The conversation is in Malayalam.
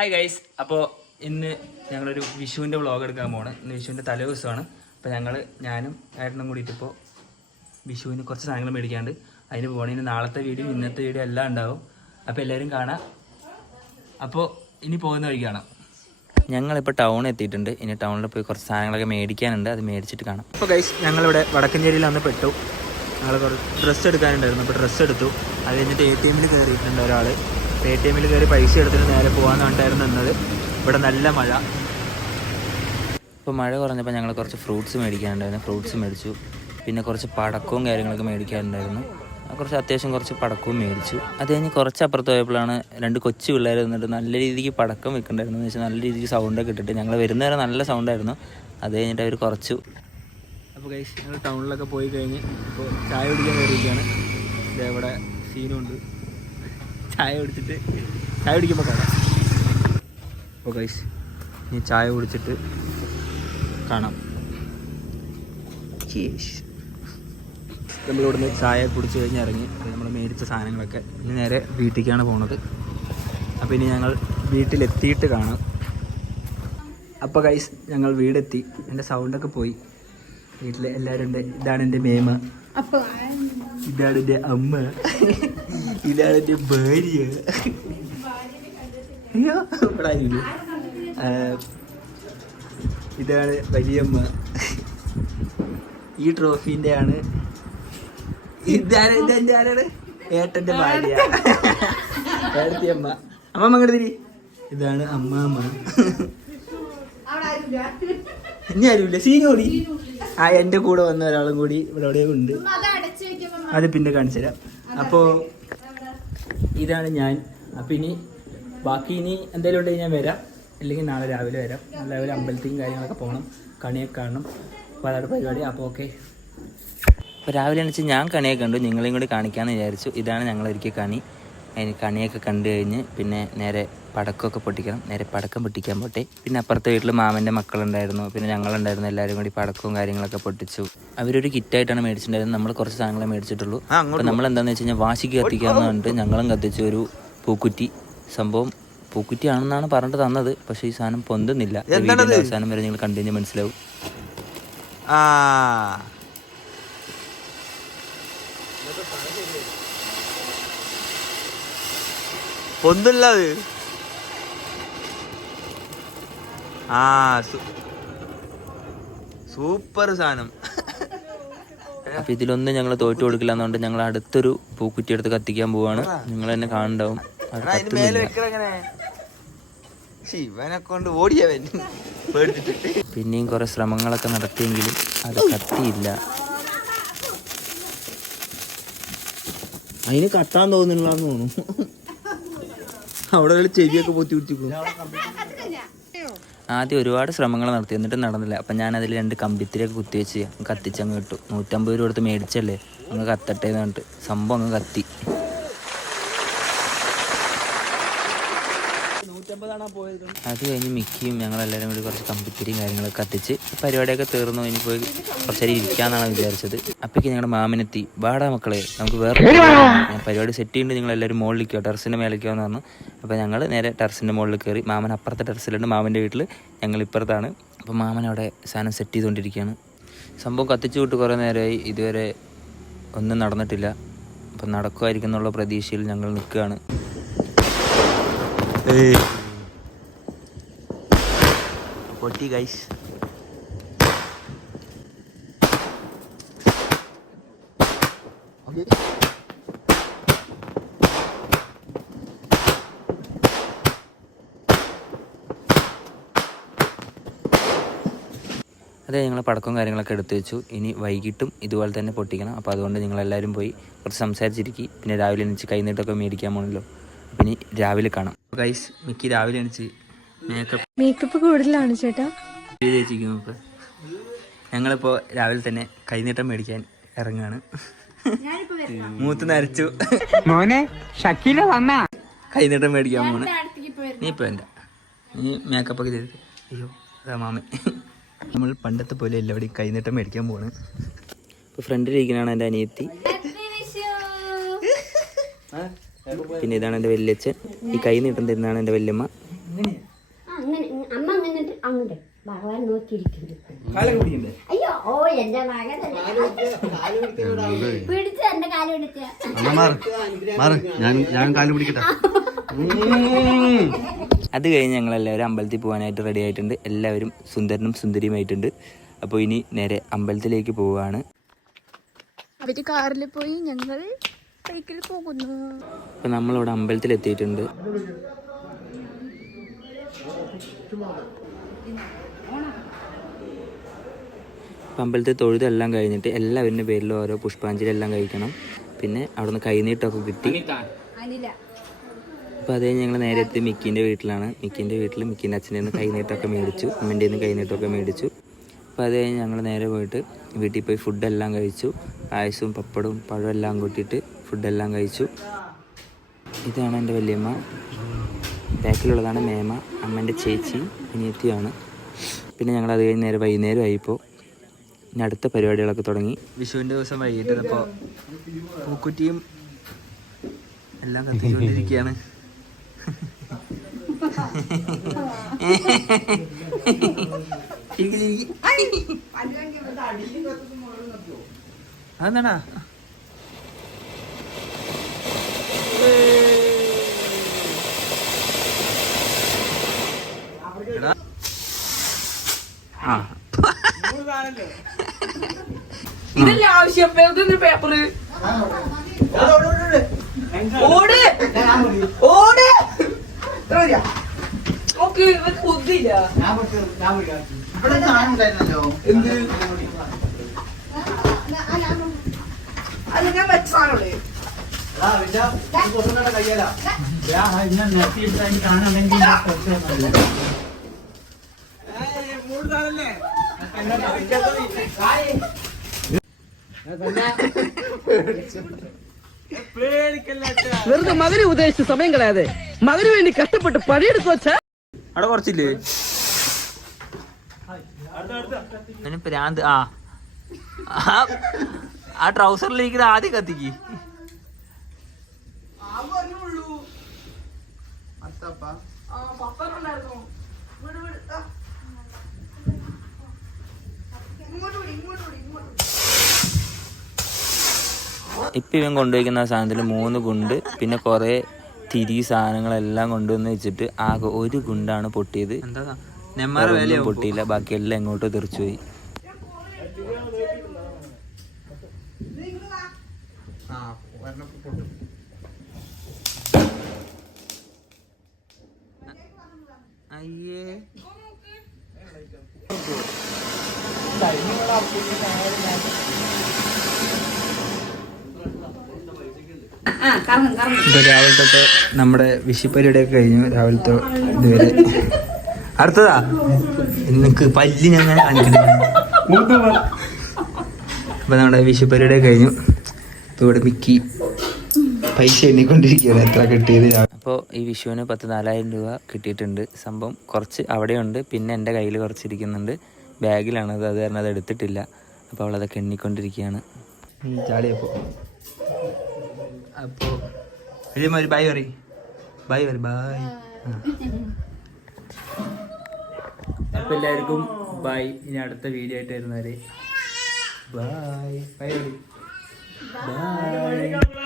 ഹായ് ഗൈസ് അപ്പോൾ ഇന്ന് ഞങ്ങളൊരു വിഷുവിന്റെ വ്ളോഗ് എടുക്കാൻ പോകണം ഇന്ന് വിഷുവിന്റെ തലേദിവസമാണ് അപ്പോൾ ഞങ്ങൾ ഞാനും ഏട്ടനും കൂടിയിട്ട് ഇപ്പോൾ വിഷുവിന് കുറച്ച് സാധനങ്ങൾ മേടിക്കാണ്ട് അതിന് പോകണം നാളത്തെ വീഡിയോ ഇന്നത്തെ വീഡിയോ എല്ലാം ഉണ്ടാവും. അപ്പോൾ എല്ലാവരും കാണാം. അപ്പോൾ ഇനി പോകുന്ന വഴി കാണാം ഞങ്ങളിപ്പോൾ ടൗൺ എത്തിയിട്ടുണ്ട്. ഇനി ടൗണിൽ പോയി കുറച്ച് സാധനങ്ങളൊക്കെ മേടിക്കാനുണ്ട്. അത് മേടിച്ചിട്ട് കാണാം. അപ്പോൾ ഗൈസ് ഞങ്ങളിവിടെ വടക്കഞ്ചേരിയിൽ അന്ന് പെട്ടു. ഞങ്ങൾ കുറച്ച് ഡ്രസ്സ് എടുക്കാനുണ്ടായിരുന്നു. അപ്പോൾ ഡ്രസ്സ് എടുത്തു. അത് കഴിഞ്ഞിട്ട് എ ടി എമ്മിൽ കയറിയിട്ടുണ്ട് ഒരാൾ എ ടി എമ്മിൽ കയറി പൈസ എടുത്തിട്ട് നേരെ പോകാമെന്ന് കണ്ടായിരുന്നു എന്നത് ഇവിടെ നല്ല മഴ. ഇപ്പോൾ മഴ കുറഞ്ഞപ്പോൾ ഞങ്ങൾ കുറച്ച് ഫ്രൂട്ട്സ് മേടിക്കാനുണ്ടായിരുന്നു. ഫ്രൂട്ട്സ് മേടിച്ചു. പിന്നെ കുറച്ച് പടക്കവും കാര്യങ്ങളൊക്കെ മേടിക്കാനുണ്ടായിരുന്നു. കുറച്ച് അത്യാവശ്യം കുറച്ച് പടക്കവും മേടിച്ചു. അത് കഴിഞ്ഞ് കുറച്ച് അപ്പുറത്ത് പോയപ്പോഴാണ് രണ്ട് കൊച്ചു പിള്ളേർ വന്നിട്ട് നല്ല രീതിക്ക് പടക്കം വെക്കണ്ടായിരുന്നു എന്ന് വെച്ചാൽ നല്ല രീതിക്ക് സൗണ്ടൊക്കെ ഇട്ടിട്ട് ഞങ്ങൾ വരുന്നവരെ നല്ല സൗണ്ടായിരുന്നു അത് കഴിഞ്ഞിട്ട് അവർ കുറച്ചു. അപ്പോൾ ഗൈസ് ഞങ്ങൾ ടൗണിലൊക്കെ പോയി കഴിഞ്ഞ് ഇപ്പോൾ ചായ കുടിക്കാൻ കയറിയിരിക്കുകയാണ്. ഇവിടെ സീനുണ്ട് ചായ കുടിച്ചിട്ട് ചായ കുടിക്കുമ്പോൾ കാണാം. അപ്പോൾ ഗൈസ് ഇനി ചായ കുടിച്ചിട്ട് കാണാം. നമ്മളിവിടുന്ന് ചായ കുടിച്ച് കഴിഞ്ഞ് ഇറങ്ങി. നമ്മൾ മേടിച്ച സാധനങ്ങളൊക്കെ ഇനി നേരെ വീട്ടിലേക്കാണ് പോണത്. അപ്പോൾ ഇനി ഞങ്ങൾ വീട്ടിലെത്തിയിട്ട് കാണാം. അപ്പോൾ ഗൈസ് ഞങ്ങൾ വീടെത്തി. എന്റെ സൗണ്ടൊക്കെ പോയി. വീട്ടിൽ എല്ലാവരും ഉണ്ട് ഇതാണ് എന്റെ മേമ ഇതാണ് എന്റെ അമ്മ ഇതാണ് എന്റെ ഭാര്യ അയ്യോ ഇവിടെ ഇതാണ് വലിയമ്മ ഈ ട്രോഫീന്റെ ആണ് ഇതാണ് ഇതെന്റെ ആരാണ് ഏട്ടന്റെ ഭാര്യ ഏട്ടത്തി അമ്മ അമ്മമ്മ അങ്ങോട്ട് ഇതാണ് അമ്മാമ്മ ഇനി ആരുമില്ല സീനോടി ആ എന്റെ കൂടെ വന്ന ഒരാളും കൂടി ഇവിടെ എവിടെയോ ഉണ്ട്. അത് പിന്നെ കാണിച്ചു തരാം. അപ്പോൾ ഇതാണ് ഞാൻ. അപ്പൊ ഇനി ബാക്കി ഇനി എന്തെങ്കിലും ഉണ്ടെങ്കിൽ ഞാൻ വരാം. അല്ലെങ്കിൽ നാളെ രാവിലെ വരാം. രാവിലെ അമ്പലത്തിലും കാര്യങ്ങളൊക്കെ പോകണം. കണിയൊക്കെ കാണണം. അപ്പോൾ അതാണ് പരിപാടി. അപ്പോൾ ഓക്കെ. അപ്പോൾ രാവിലെ എണീച്ച് ഞാൻ കണിയൊക്കെ കണ്ടു. നിങ്ങളെയും കൂടി കാണിക്കാമെന്ന് വിചാരിച്ചു. ഇതാണ് ഞങ്ങളൊരിക്കൽ കണി. അതിന് കണിയൊക്കെ കണ്ടു കഴിഞ്ഞ് പിന്നെ നേരെ പടക്കമൊക്കെ പൊട്ടിക്കണം. നേരെ പടക്കം പൊട്ടിക്കാൻ പോട്ടെ. പിന്നെ അപ്പുറത്തെ വീട്ടിൽ മാമന്റെ മക്കളുണ്ടായിരുന്നു. പിന്നെ ഞങ്ങളുണ്ടായിരുന്നു. എല്ലാവരും കൂടി പടക്കവും കാര്യങ്ങളൊക്കെ പൊട്ടിച്ചു. അവരൊരു കിറ്റായിട്ടാണ് മേടിച്ചിട്ടുണ്ടായിരുന്നത്. നമ്മൾ കുറച്ച് സാധനങ്ങളെ മേടിച്ചിട്ടുള്ളൂ. അപ്പോൾ നമ്മൾ എന്താണെന്ന് വെച്ച് കഴിഞ്ഞാൽ വാശിക്ക് കത്തിക്കാമെന്ന് പറഞ്ഞിട്ട് ഞങ്ങളും കത്തിച്ചു. ഒരു പൂക്കുറ്റി. സംഭവം പൂക്കുറ്റിയാണെന്നാണ് പറഞ്ഞിട്ട് തന്നത്. പക്ഷേ ഈ സാധനം പൊന്തുന്നില്ല. അവസാനം വരെ നിങ്ങൾ കണ്ടു കഴിഞ്ഞാൽ മനസ്സിലാവും. ആ. പൊന്തില്ല അത് ആ സൂപ്പർ സാധനം. അപ്പൊ ഇതിലൊന്നും ഞങ്ങൾ തോറ്റു കൊടുക്കില്ല എന്നുകൊണ്ട് ഞങ്ങൾ അടുത്തൊരു പൂക്കുറ്റി എടുത്ത് കത്തിക്കാൻ പോവാണ്. നിങ്ങൾ തന്നെ കാണണ്ടാവും. ഇവനെ കൊണ്ട് ഓടിയവൻ. പേടിച്ചിട്ട് പിന്നെയും കുറെ ശ്രമങ്ങളൊക്കെ നടത്തിയെങ്കിലും അത് കത്തിയില്ല. അതിന് കത്താൻ തോന്നുന്നില്ല തോന്നുന്നു. അവിടെ ഒരു ചെവിയൊക്കെ പൊത്തി പിടിച്ചിരിക്കുന്നു. ആദ്യം ഒരുപാട് ശ്രമങ്ങൾ നടത്തി എന്നിട്ട് നടന്നില്ല. അപ്പം ഞാൻ അതിൽ രണ്ട് കമ്പിത്തിരിയൊക്കെ കുത്തിവെച്ച് കത്തിച്ചങ്ങ് കിട്ടു നൂറ്റമ്പത് രൂപ കൊടുത്ത് മേടിച്ചല്ലേ? അങ്ങ് കത്തട്ടെ എന്ന് പറഞ്ഞിട്ട് സംഭവം അങ്ങ് കത്തി. അത് കഴിഞ്ഞ് മിക്കിയും ഞങ്ങളെല്ലാവരും കൂടി കുറച്ച് കമ്പിത്തിരിയും കാര്യങ്ങളൊക്കെ കത്തിച്ച് പരിപാടിയൊക്കെ തീർന്നു. ഇനി പോയി കുറച്ചേരം ഇരിക്കാന്നാണ് വിചാരിച്ചത്. അപ്പോഴേക്ക് ഞങ്ങളുടെ മാമിനെത്തി വാടാ മക്കളെ നമുക്ക് വേറെ പരിപാടി സെറ്റ് ചെയ്യുന്നുണ്ട്. നിങ്ങളെല്ലാവരും മുകളിലേക്കോ ടെറസിന്റെ മേലേക്കോ എന്ന് പറഞ്ഞു. അപ്പോൾ ഞങ്ങൾ നേരെ ടെറസിന്റെ മുകളിൽ കയറി മാമൻ അപ്പുറത്തെ ടെറസിലുണ്ട്. മാമന്റെ വീട്ടിൽ ഞങ്ങൾ ഇപ്പുറത്താണ്. അപ്പോൾ മാമൻ അവിടെ സാധനം സെറ്റ് ചെയ്തുകൊണ്ടിരിക്കുകയാണ് സംഭവം കത്തിച്ചു വിട്ട് കുറേ നേരമായി. ഇതുവരെ ഒന്നും നടന്നിട്ടില്ല. അപ്പം നടക്കുമായിരിക്കും എന്നുള്ള പ്രതീക്ഷയിൽ ഞങ്ങൾ നിൽക്കുകയാണ്. പൊട്ടി ഗൈസ് അതെ ഞങ്ങൾ പടക്കവും കാര്യങ്ങളൊക്കെ എടുത്തു വെച്ചു. ഇനി വൈകിട്ടും ഇതുപോലെ തന്നെ പൊട്ടിക്കണം. അപ്പോൾ അതുകൊണ്ട് നിങ്ങളെല്ലാവരും പോയി കുറച്ച് സംസാരിച്ചിരിക്കും. പിന്നെ രാവിലെ എണീച്ച് കൈനീട്ടൊക്കെ മേടിക്കാൻ പോകണമല്ലോ അപ്പം ഇനി രാവിലെ കാണാം. ഗൈസ് മിക്കി രാവിലെ എണിച്ച് മേക്കപ്പ് മേക്കപ്പ് കൂടുതലാണ് ചേട്ടാ. ചേച്ചിരിക്കുന്നു ഇപ്പോൾ ഞങ്ങളിപ്പോൾ രാവിലെ തന്നെ കൈനീട്ടം മേടിക്കാൻ ഇറങ്ങുകയാണ് മൂത്ത് നരച്ചു. മോനെ ഷക്കീല വന്നാ. കൈനീട്ടം മേടിക്കാൻ പോണ്. നീ ഇപ്പോൾ വേണ്ട നീ മേക്കപ്പ് ഒക്കെ ചെയ്തിട്ട്. അയ്യോ അതാ മാമൻ. നമ്മൾ പണ്ടത്തെ പോലെ എല്ലാവരുടെയും കൈനീട്ടം മേടിക്കാൻ പോണ്. ഇപ്പോൾ ഫ്രണ്ടിലിരിക്കുന്നതാണ് എന്റെ അനിയത്തി. പിന്നെ ഇതാണ് എന്റെ വല്യച്ഛൻ. ഈ കൈ നീട്ടം തരുന്നതാണ് എന്റെ വല്യമ്മ. എന്റെ എന്റെ ഞാൻ ഞാൻ കാൽ പിടിക്കട്ടെ. അത് കഴിഞ്ഞ് ഞങ്ങളെല്ലാവരും അമ്പലത്തിൽ പോകാനായിട്ട് റെഡി ആയിട്ടുണ്ട്. എല്ലാവരും സുന്ദരനും സുന്ദരിയുമായിട്ടുണ്ട്. അപ്പോൾ ഇനി നേരെ അമ്പലത്തിലേക്ക് പോവുകയാണ് അവർ കാറിൽ പോയി ഞങ്ങൾ ബൈക്കിൽ പോകുന്നു. അപ്പോൾ നമ്മളിവിടെ അമ്പലത്തിൽ എത്തിയിട്ടുണ്ട് അമ്പലത്തിൽ തൊഴുതെല്ലാം കഴിഞ്ഞിട്ട് എല്ലാവരുടെ പേരിലും ഓരോ പുഷ്പാഞ്ജലി എല്ലാം കഴിക്കണം. പിന്നെ അവിടുന്ന് കൈനീട്ടമൊക്കെ കിട്ടി. അപ്പോൾ അത് ഞങ്ങൾ നേരെ എത്തി മിക്കിന്റെ വീട്ടിലാണ്. മിക്കിന്റെ വീട്ടിൽ മിക്കിന്റെ അച്ഛന്റെ നിന്ന് കൈനീട്ടമൊക്കെ മേടിച്ചു. അമ്മന്റെ നിന്ന് കൈനീട്ടമൊക്കെ മേടിച്ചു. അപ്പോൾ അത് ഞങ്ങൾ നേരെ പോയിട്ട് വീട്ടിൽ പോയി ഫുഡെല്ലാം കഴിച്ചു. പായസവും പപ്പടവും പഴവും എല്ലാം കൂട്ടിയിട്ട് ഫുഡെല്ലാം കഴിച്ചു. ഇതാണ് എന്റെ വല്യമ്മ. ബാക്കിലുള്ളതാണ് മേമ അമ്മന്റെ ചേച്ചി അനിയത്തിയാണ് പിന്നെ ഞങ്ങൾ അത് കഴിഞ്ഞ് നേരെ വൈകുന്നേരം ആയിപ്പോൾ ഇനി അടുത്ത പരിപാടികളൊക്കെ തുടങ്ങി. വിഷുവിന്റെ ദിവസം വൈകിട്ട് അപ്പോൾ പൂക്കുറ്റിയും എല്ലാം കത്തിക്കൊണ്ടിരിക്കുകയാണ് അതെന്താടാ? എടാ. ആ. ഇതല്ലേ ആവശ്യം? വെറുതെ പേപ്പർ ഓട്. ഓട് ഓക്കെ ഇവർക്ക് ബുദ്ധിയില്ല എന്ത്? അല്ല ഞാൻ വെച്ച സാധനമുള്ളേ വെറുതെ മകനെ ഉദ്ദേശിച്ച് സമയം കളയാതെ മകന് വേണ്ടി കഷ്ടപ്പെട്ട് പണിയെടുത്തു വെച്ചാ അവിടെ കുറച്ചില്ലേ? പ്രാന്ത് ആ. ആ- ആ ട്രൗസറിലേക്ക് ആദ്യം കത്തിക്ക്. ഇപ്പം ഇവൻ കൊണ്ടുപോയിക്കുന്ന സാധനത്തിൽ മൂന്ന് ഗുണ്ട് പിന്നെ കുറേ തിരി സാധനങ്ങളെല്ലാം കൊണ്ടുവന്ന് വെച്ചിട്ട് ആകെ ഒരു ഗുണ്ടാണ് പൊട്ടിയത്. പൊട്ടിയില്ല ബാക്കിയെല്ലാം എങ്ങോട്ടോ തെറിച്ചുപോയി അയ്യേ. ഇപ്പൊ രാവിലത്തെ നമ്മുടെ വിഷുപ്പരിയുടെയൊക്കെ കഴിഞ്ഞു. രാവിലത്തെ ഇതുവരെ. അടുത്തതാ? നിനക്ക് പല്ലി ഞങ്ങൾ അപ്പൊ നമ്മുടെ വിഷുപ്പരിയുടെ കഴിഞ്ഞു. ഇപ്പൊ ഇവിടെ മിക്കി പൈസ എണ്ണിക്കൊണ്ടിരിക്കുകയാണ്. എത്ര കിട്ടിയത്? അപ്പോൾ ഈ വിഷുവിന് പത്ത് നാലായിരം രൂപ കിട്ടിയിട്ടുണ്ട്. സംഭവം കുറച്ച് അവിടെയുണ്ട്. പിന്നെ എന്റെ കയ്യിൽ കുറച്ചിരിക്കുന്നുണ്ട്. ബാഗിലാണത് അത്. കാരണം അത് എടുത്തിട്ടില്ല. അപ്പോൾ അവളതൊക്കെ എണ്ണിക്കൊണ്ടിരിക്കുകയാണ്. ചാടിയപ്പോ അപ്പോ ഒരു ബൈ പറ ബൈ പറ ബൈ അപ്പോൾ എല്ലാവർക്കും ബൈ ഇനി അടുത്ത വീഡിയോ ആയിട്ട് വരുന്നവരെ. Bye bye bye